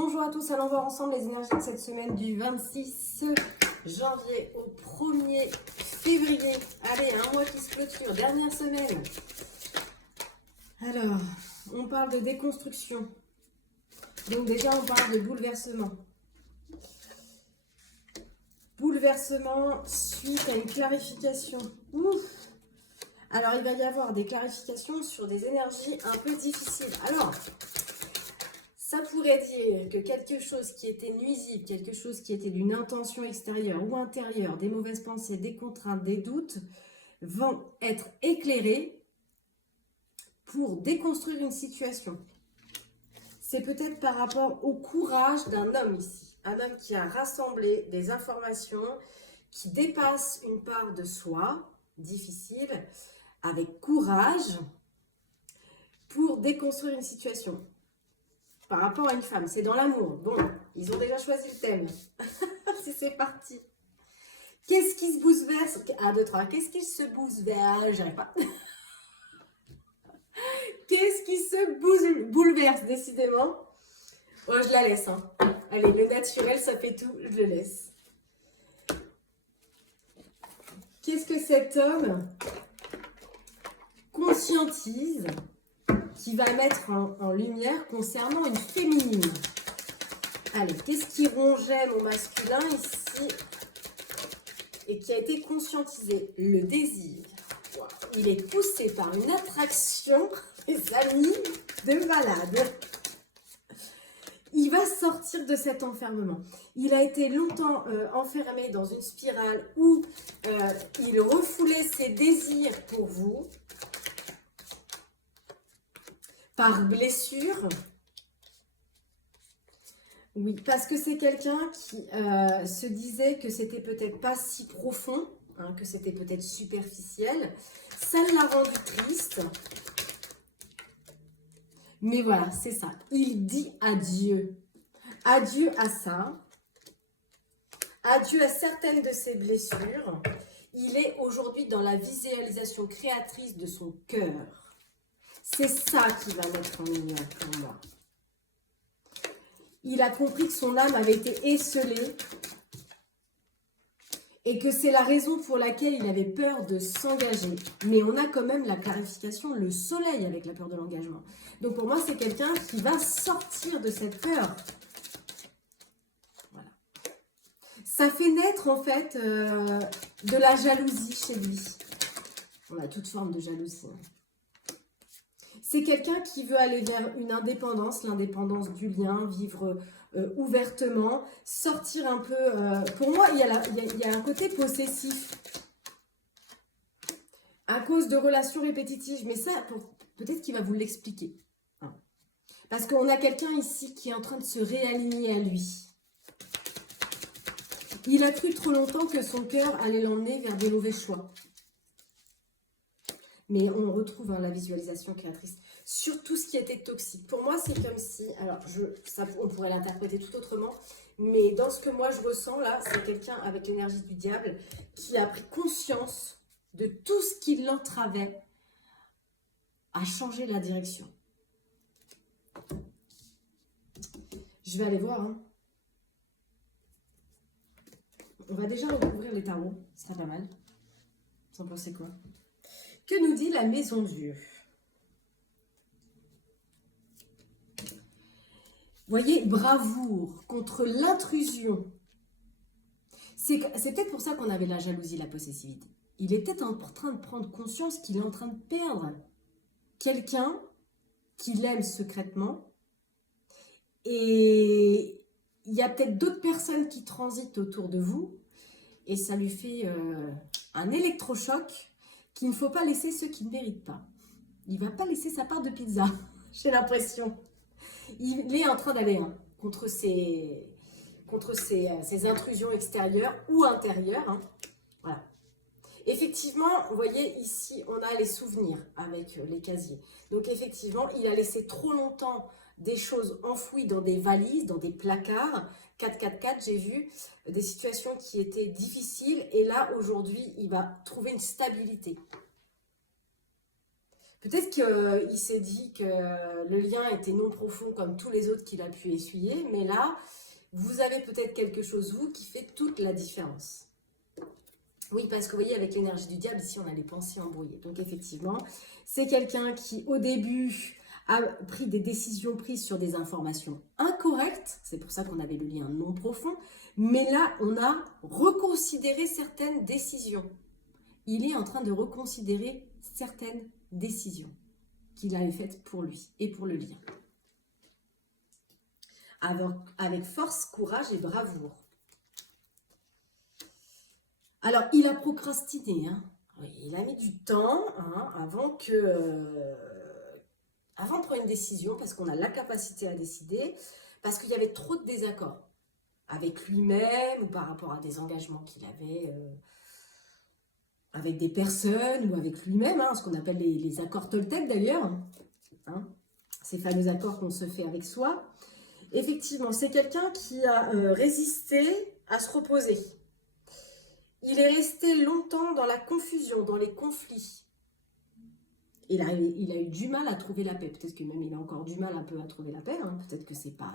Bonjour à tous, allons voir ensemble les énergies de cette semaine du 26 janvier au 1er février. Allez, un mois qui se clôture, dernière semaine. Alors, on parle de déconstruction. Donc déjà, on parle de bouleversement. Bouleversement suite à une clarification. Ouf. Alors, il va y avoir des clarifications sur des énergies un peu difficiles. Alors, ça pourrait dire que quelque chose qui était nuisible, quelque chose qui était d'une intention extérieure ou intérieure, des mauvaises pensées, des contraintes, des doutes, vont être éclairés pour déconstruire une situation. C'est peut-être par rapport au courage d'un homme ici. Un homme qui a rassemblé des informations qui dépassent une part de soi, difficile, avec courage, pour déconstruire une situation. Par rapport à une femme, c'est dans l'amour. Bon, ils ont déjà choisi le thème. Si c'est parti. Qu'est-ce qui se bouleverse? 1, 2, 3. Qu'est-ce qui se bouleverse? J'arrive pas. Qu'est-ce qui se bouleverse, décidément? Oh, je la laisse. Hein. Allez, le naturel, ça fait tout. Je le laisse. Qu'est-ce que cet homme conscientise qui va mettre en lumière concernant une féminine? Allez, qu'est-ce qui rongeait mon masculin ici et qui a été conscientisé? Le désir. Wow. Il est poussé par une attraction, les amis, de malade. Il va sortir de cet enfermement. Il a été longtemps enfermé dans une spirale où il refoulait ses désirs pour vous par blessure. Oui, parce que c'est quelqu'un qui se disait que c'était peut-être pas si profond, hein, que c'était peut-être superficiel. Ça l'a rendu triste. Mais voilà, c'est ça. Il dit adieu. Adieu à ça. Adieu à certaines de ses blessures. Il est aujourd'hui dans la visualisation créatrice de son cœur. C'est ça qui va mettre en lumière pour moi. Il a compris que son âme avait été esseulée et que c'est la raison pour laquelle il avait peur de s'engager. Mais on a quand même la clarification, le soleil avec la peur de l'engagement. Donc pour moi, c'est quelqu'un qui va sortir de cette peur. Voilà. Ça fait naître en fait de la jalousie chez lui. On a toute forme de jalousie. C'est quelqu'un qui veut aller vers une indépendance, l'indépendance du lien, vivre ouvertement, sortir un peu... pour moi, il y a un côté possessif. À cause de relations répétitives. Mais ça, peut-être qu'il va vous l'expliquer. Hein. Parce qu'on a quelqu'un ici qui est en train de se réaligner à lui. Il a cru trop longtemps que son cœur allait l'emmener vers des mauvais choix. Mais on retrouve la visualisation créatrice sur tout ce qui était toxique. Pour moi, c'est comme si, alors on pourrait l'interpréter tout autrement, mais dans ce que moi je ressens là, c'est quelqu'un avec l'énergie du diable qui a pris conscience de tout ce qui l'entravait à changer la direction. Je vais aller voir. Hein. On va déjà recouvrir les tarots, ce sera pas mal. Vous en pensez quoi? Que nous dit la maison Dieu? Voyez, bravoure contre l'intrusion. C'est peut-être pour ça qu'on avait la jalousie, la possessivité. Il est peut-être en train de prendre conscience qu'il est en train de perdre quelqu'un qu'il aime secrètement. Et il y a peut-être d'autres personnes qui transitent autour de vous. Et ça lui fait un électrochoc qu'il ne faut pas laisser ceux qui ne méritent pas. Il ne va pas laisser sa part de pizza, j'ai l'impression. Il est en train d'aller contre ces intrusions extérieures ou intérieures. Hein. Voilà. Effectivement, vous voyez, ici, on a les souvenirs avec les casiers. Donc, effectivement, il a laissé trop longtemps des choses enfouies dans des valises, dans des placards. 4, j'ai vu des situations qui étaient difficiles. Et là, aujourd'hui, il va trouver une stabilité. Peut-être qu'il s'est dit que le lien était non profond comme tous les autres qu'il a pu essuyer, mais là, vous avez peut-être quelque chose, vous, qui fait toute la différence. Oui, parce que vous voyez, avec l'énergie du diable, ici, on a les pensées embrouillées. Donc, effectivement, c'est quelqu'un qui, au début, a pris des décisions prises sur des informations incorrectes. C'est pour ça qu'on avait le lien non profond. Mais là, on a reconsidéré certaines décisions. Il est en train de reconsidérer certaines décisions qu'il avait faites pour lui et pour le lien. Avec force, courage et bravoure. Alors, il a procrastiné, hein. Il a mis du temps avant de prendre une décision, parce qu'on a la capacité à décider, parce qu'il y avait trop de désaccords avec lui-même ou par rapport à des engagements qu'il avait avec des personnes ou avec lui-même, ce qu'on appelle les accords Toltec d'ailleurs, ces fameux accords qu'on se fait avec soi. Effectivement, c'est quelqu'un qui a résisté à se reposer. Il est resté longtemps dans la confusion, dans les conflits. Il a eu du mal à trouver la paix. Peut-être que même il a encore du mal un peu à trouver la paix. Peut-être que c'est pas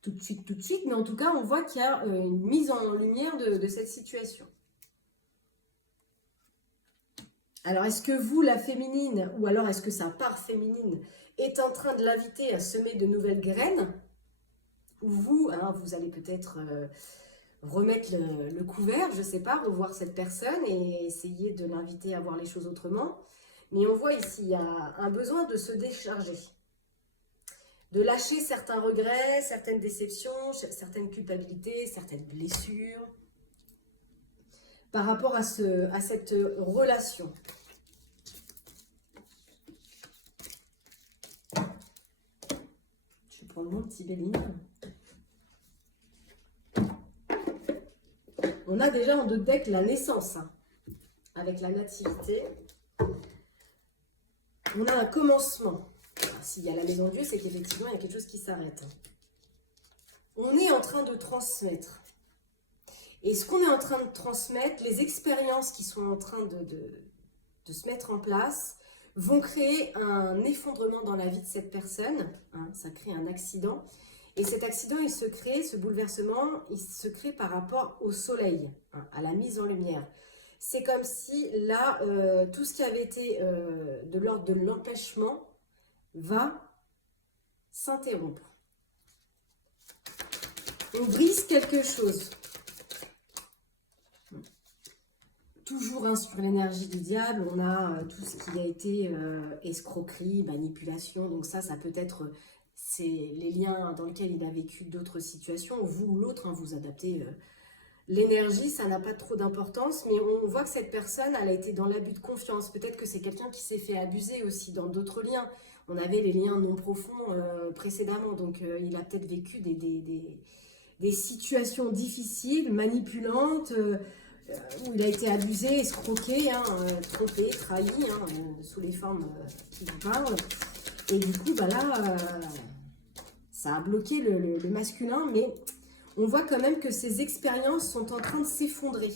tout de suite. Mais en tout cas, on voit qu'il y a une mise en lumière de cette situation. Alors, est-ce que vous, la féminine, ou alors est-ce que sa part féminine est en train de l'inviter à semer de nouvelles graines? Ou vous, vous allez peut-être remettre le couvert, je ne sais pas, revoir cette personne et essayer de l'inviter à voir les choses autrement. Mais on voit ici, il y a un besoin de se décharger, de lâcher certains regrets, certaines déceptions, certaines culpabilités, certaines blessures par rapport à cette relation. Je vais prendre mon petit Béline. On a déjà en 2 decks la naissance, avec la nativité. On a un commencement. S'il y a la maison de Dieu, c'est qu'effectivement, il y a quelque chose qui s'arrête. On est en train de transmettre. Et ce qu'on est en train de transmettre, les expériences qui sont en train de se mettre en place, vont créer un effondrement dans la vie de cette personne. Ça crée un accident. Et cet accident, ce bouleversement, il se crée par rapport au soleil, à la mise en lumière. C'est comme si là, tout ce qui avait été de l'ordre de l'empêchement va s'interrompre. On brise quelque chose. Toujours sur l'énergie du diable, on a tout ce qui a été escroquerie, manipulation. Donc ça peut être c'est les liens dans lesquels il a vécu d'autres situations. Vous ou l'autre, vous adaptez. L'énergie, ça n'a pas trop d'importance, mais on voit que cette personne, elle a été dans l'abus de confiance. Peut-être que c'est quelqu'un qui s'est fait abuser aussi dans d'autres liens. On avait les liens non profonds précédemment, donc il a peut-être vécu des situations difficiles, manipulantes, où il a été abusé, escroqué, trompé, trahi, sous les formes qui vous parlent. Et du coup, là, ça a bloqué le masculin, mais on voit quand même que ces expériences sont en train de s'effondrer.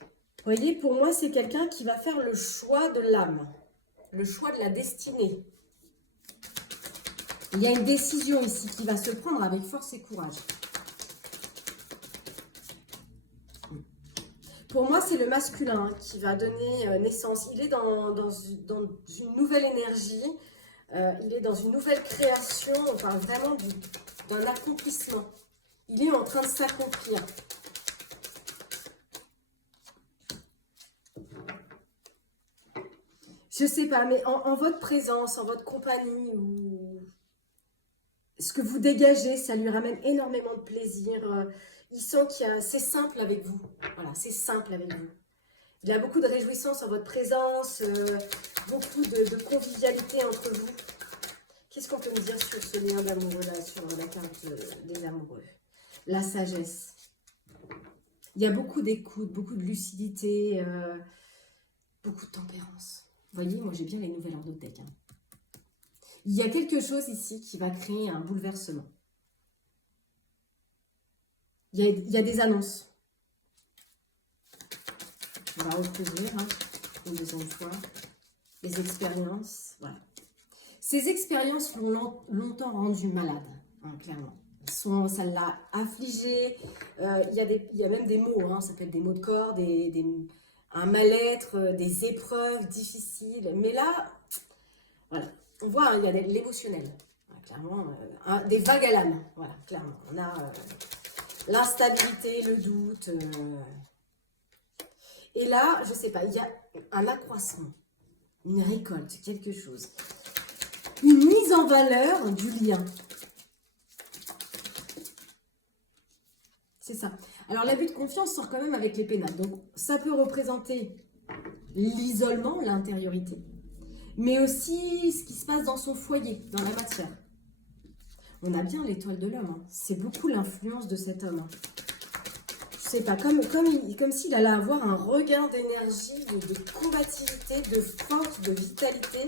Vous voyez, pour moi, c'est quelqu'un qui va faire le choix de l'âme, le choix de la destinée. Il y a une décision ici qui va se prendre avec force et courage. Pour moi, c'est le masculin qui va donner naissance. Il est dans une nouvelle énergie, il est dans une nouvelle création, on parle vraiment d'un accomplissement. Il est en train de s'accomplir. Je sais pas, mais en votre présence, en votre compagnie, ou ce que vous dégagez, ça lui ramène énormément de plaisir. Il sent c'est simple avec vous. Voilà, c'est simple avec vous. Il y a beaucoup de réjouissance en votre présence, beaucoup de convivialité entre vous. Qu'est-ce qu'on peut me dire sur ce lien d'amoureux là, sur la carte des amoureux? La sagesse. Il y a beaucoup d'écoute, beaucoup de lucidité, beaucoup de tempérance. Vous voyez, moi j'ai bien les nouvelles ordres de deck. Il y a quelque chose ici qui va créer un bouleversement. Il y a des annonces. On va recouvrir. une deuxième fois. Les expériences, voilà. Ces expériences l'ont longtemps rendu malade, hein, clairement. Ça l'a affligé. Il y a même des mots, hein, ça s'appelle des mots de corps, un mal-être, des épreuves difficiles. Mais là, voilà, on voit, hein, il y a l'émotionnel. Voilà, clairement, des vagues à l'âme. Voilà, clairement. On a l'instabilité, le doute. Et là, je ne sais pas, il y a un accroissement, une récolte, quelque chose. Une mise en valeur du lien. C'est ça. Alors, l'abus de confiance sort quand même avec les pénales. Donc, ça peut représenter l'isolement, l'intériorité, mais aussi ce qui se passe dans son foyer, dans la matière. On a bien l'étoile de l'homme. Hein. C'est beaucoup l'influence de cet homme. Hein. Je sais pas, comme s'il allait avoir un regain d'énergie, de combativité, de force, de vitalité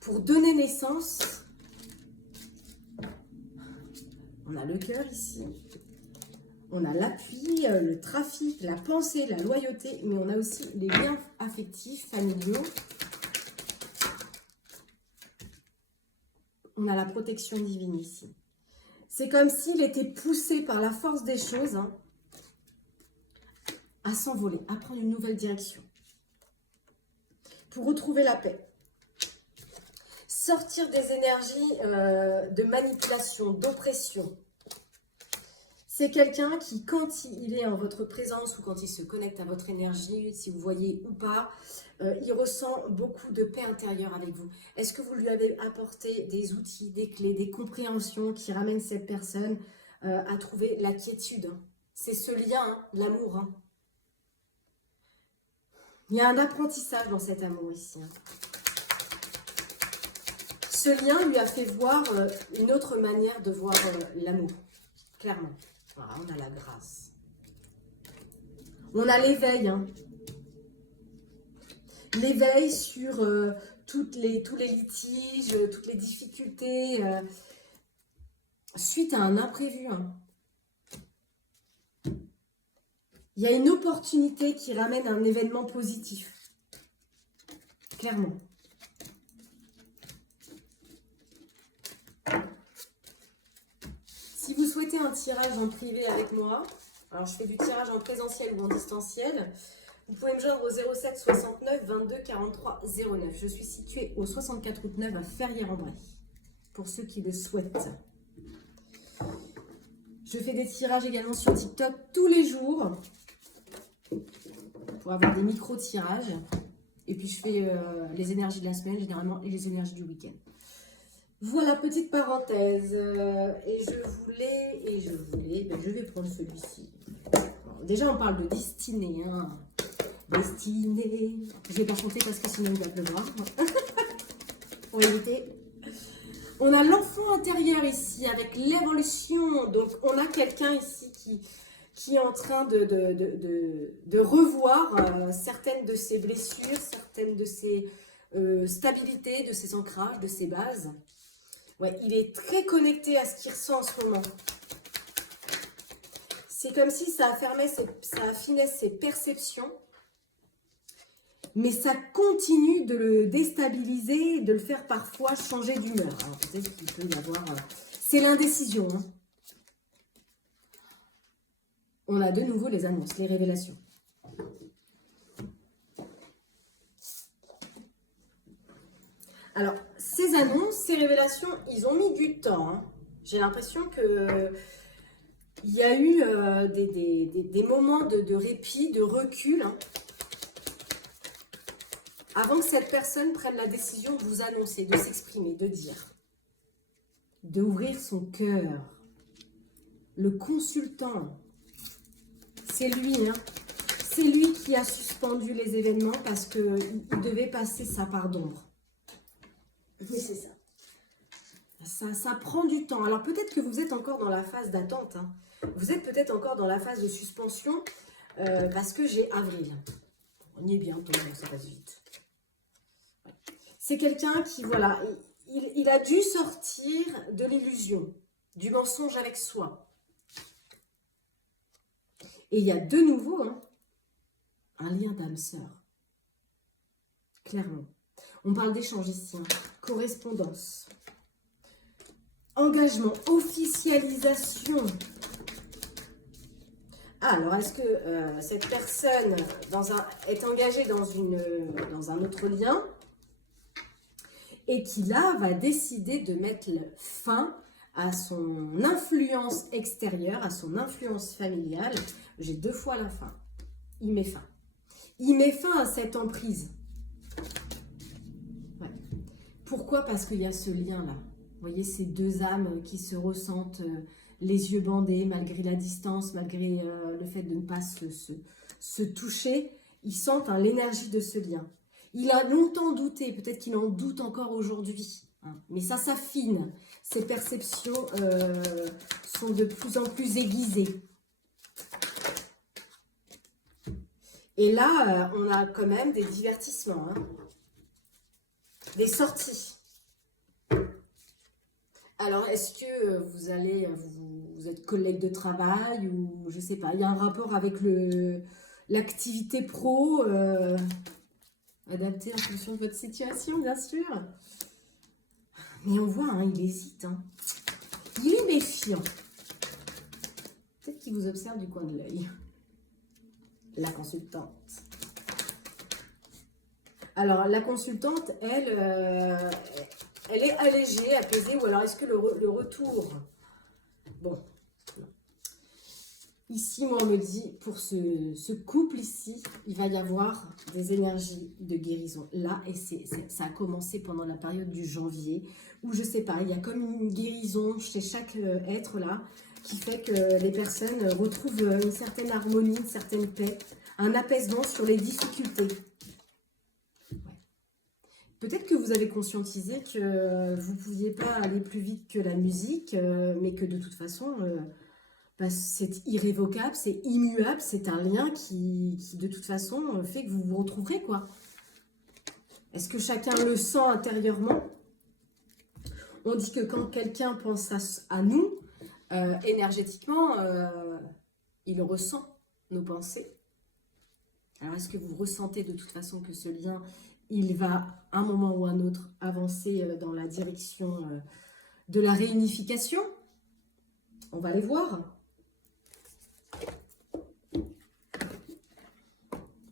pour donner naissance. On a le cœur ici. On a l'appui, le trafic, la pensée, la loyauté, mais on a aussi les liens affectifs, familiaux. On a la protection divine ici. C'est comme s'il était poussé par la force des choses, hein, à s'envoler, à prendre une nouvelle direction. Pour retrouver la paix. Sortir des énergies de manipulation, d'oppression. C'est quelqu'un qui, quand il est en votre présence ou quand il se connecte à votre énergie, si vous voyez ou pas, il ressent beaucoup de paix intérieure avec vous. Est-ce que vous lui avez apporté des outils, des clés, des compréhensions qui ramènent cette personne à trouver la quiétude, hein. C'est ce lien, hein, l'amour. Hein. Il y a un apprentissage dans cet amour ici. Hein. Ce lien lui a fait voir une autre manière de voir l'amour, clairement. Voilà, on a la grâce. On a l'éveil. Hein. L'éveil sur tous les litiges, toutes les difficultés, suite à un imprévu. Hein. Il y a une opportunité qui ramène un événement positif. Clairement. Si vous souhaitez un tirage en privé avec moi, alors je fais du tirage en présentiel ou en distanciel, vous pouvez me joindre au 07 69 22 43 09. Je suis située au 64 route 9 à Ferrières-en-Bray, pour ceux qui le souhaitent. Je fais des tirages également sur TikTok tous les jours, pour avoir des micro-tirages. Et puis je fais les énergies de la semaine généralement et les énergies du week-end. Voilà, petite parenthèse. Et je vais prendre celui-ci. Bon, déjà, on parle de destinée. Hein. Destinée. Je ne vais pas chanter parce que sinon il va pleuvoir. Pour éviter. On a l'enfant intérieur ici avec l'évolution. Donc, on a quelqu'un ici qui est en train de revoir certaines de ses blessures, certaines de ses stabilités, de ses ancrages, de ses bases. Ouais, il est très connecté à ce qu'il ressent en ce moment. C'est comme si ça affinait ses perceptions, mais ça continue de le déstabiliser et de le faire parfois changer d'humeur. Alors peut-être qu'il peut y avoir... C'est l'indécision. Hein. On a de nouveau les annonces, les révélations. Alors, ces annonces, ces révélations, ils ont mis du temps. Hein. J'ai l'impression que il y a eu des moments de répit, de recul, hein, avant que cette personne prenne la décision de vous annoncer, de s'exprimer, de dire, d'ouvrir son cœur. Le consultant, c'est lui, hein. C'est lui qui a suspendu les événements parce qu'il devait passer sa part d'ombre. Oui, c'est ça. Ça prend du temps. Alors peut-être que vous êtes encore dans la phase d'attente. Hein. Vous êtes peut-être encore dans la phase de suspension parce que j'ai avril. On y est bientôt, ça passe vite. Ouais. C'est quelqu'un qui, voilà, il a dû sortir de l'illusion, du mensonge avec soi. Et il y a de nouveau hein, un lien d'âme sœur. clairement. On parle d'échange ici, hein. Correspondance. Engagement, officialisation. Ah, alors, est-ce que cette personne est engagée dans un autre lien et qui, là, va décider de mettre fin à son influence extérieure, à son influence familiale? J'ai 2 fois la fin. Il met fin. Il met fin à cette emprise. Ouais. Pourquoi? Parce qu'il y a ce lien-là. Vous voyez, ces 2 âmes qui se ressentent les yeux bandés, malgré la distance, malgré le fait de ne pas se toucher. Ils sentent l'énergie de ce lien. Il a longtemps douté, peut-être qu'il en doute encore aujourd'hui. Hein, mais ça s'affine. Ses perceptions sont de plus en plus aiguisées. Et là, on a quand même des divertissements, hein, des sorties. Alors, est-ce que vous êtes collègue de travail ou je sais pas, il y a un rapport avec l'activité pro adaptée en fonction de votre situation, bien sûr. Mais on voit, hein, il hésite. Hein. Il est méfiant. Peut-être qu'il vous observe du coin de l'œil. La consultante. Alors, la consultante, elle est allégée, apaisée, ou alors est-ce que le retour... Bon. Ici, moi, on me dit, pour ce couple ici, il va y avoir des énergies de guérison. Là, et ça a commencé pendant la période du janvier, où je sais pas, il y a comme une guérison chez chaque être là, qui fait que les personnes retrouvent une certaine harmonie, une certaine paix, un apaisement sur les difficultés. Peut-être que vous avez conscientisé que vous ne pouviez pas aller plus vite que la musique, mais que de toute façon, c'est irrévocable, c'est immuable, c'est un lien qui, de toute façon, fait que vous vous retrouverez, quoi. Est-ce que chacun le sent intérieurement? On dit que quand quelqu'un pense à nous, énergétiquement, il ressent nos pensées. Alors, est-ce que vous ressentez de toute façon que ce lien, il va, à un moment ou à un autre, avancer dans la direction de la réunification? On va les voir.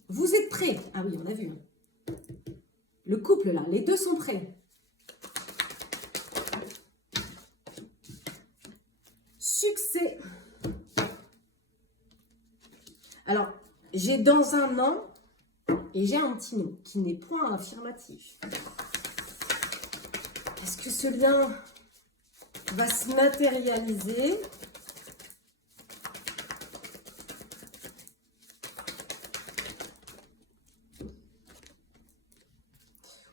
Vous êtes prêts? Ah oui, on a vu. Hein. Le couple, là, les 2 sont prêts. Succès. Alors, j'ai dans un an et j'ai un petit nom qui n'est point affirmatif. Est-ce que ce lien va se matérialiser?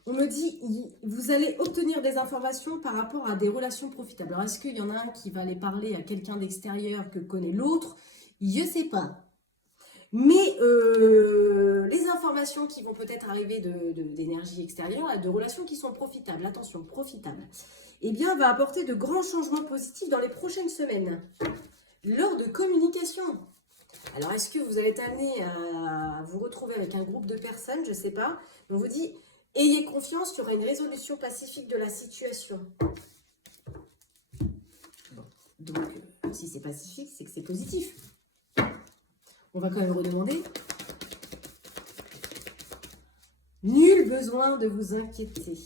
On me dit, vous allez obtenir des informations par rapport à des relations profitables. Alors, est-ce qu'il y en a un qui va aller parler à quelqu'un d'extérieur que connaît l'autre? Je ne sais pas. Mais les informations qui vont peut-être arriver d'énergie extérieure, de relations qui sont profitables, attention, profitables, eh bien, va apporter de grands changements positifs dans les prochaines semaines, lors de communication. Alors, est-ce que vous allez être amené à vous retrouver avec un groupe de personnes? Je ne sais pas. On vous dit, ayez confiance, il y aura une résolution pacifique de la situation. Bon. Donc, si c'est pacifique, c'est que c'est positif. On va quand même redemander. Nul besoin de vous inquiéter.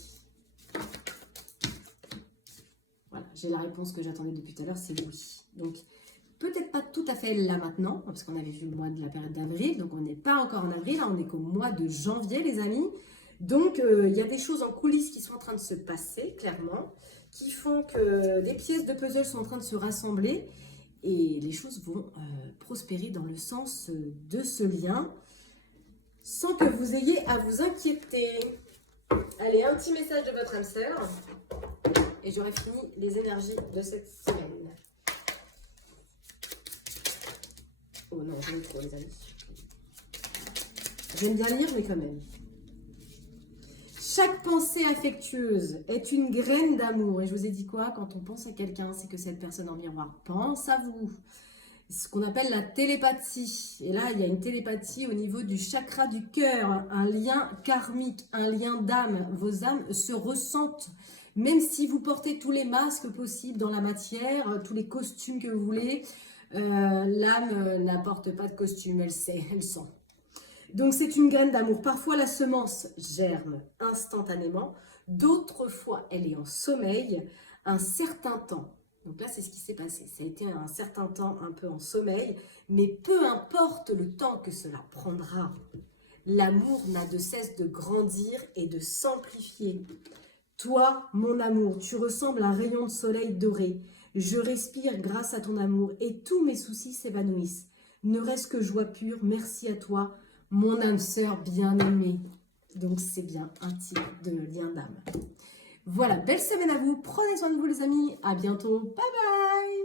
Voilà, j'ai la réponse que j'attendais depuis tout à l'heure, c'est oui. Donc, peut-être pas tout à fait là maintenant, parce qu'on avait vu le mois de la période d'avril, donc on n'est pas encore en avril, là on est qu'au mois de janvier, les amis. Donc, il y a des choses en coulisses qui sont en train de se passer, clairement, qui font que des pièces de puzzle sont en train de se rassembler et les choses vont prospérer dans le sens de ce lien, sans que vous ayez à vous inquiéter. Allez, un petit message de votre âme sœur, et j'aurai fini les énergies de cette semaine. Oh non, j'en ai trop, les amis. J'aime bien lire, mais quand même. Chaque pensée affectueuse est une graine d'amour. Et je vous ai dit quoi? Quand on pense à quelqu'un, c'est que cette personne en miroir pense à vous. ce qu'on appelle la télépathie. Et là, il y a une télépathie au niveau du chakra du cœur, un lien karmique, un lien d'âme. Vos âmes se ressentent. Même si vous portez tous les masques possibles dans la matière, tous les costumes que vous voulez, l'âme n'apporte pas de costume, elle sait, elle sent. Donc c'est une graine d'amour. Parfois la semence germe instantanément, d'autres fois elle est en sommeil un certain temps. Donc là c'est ce qui s'est passé, ça a été un certain temps un peu en sommeil, mais peu importe le temps que cela prendra, l'amour n'a de cesse de grandir et de s'amplifier. Toi, mon amour, tu ressembles à un rayon de soleil doré. Je respire grâce à ton amour et tous mes soucis s'évanouissent. Ne reste que joie pure, merci à toi, mon âme sœur bien-aimée. Donc c'est bien un type de lien d'âme. Voilà, belle semaine à vous. Prenez soin de vous les amis. À bientôt. Bye bye.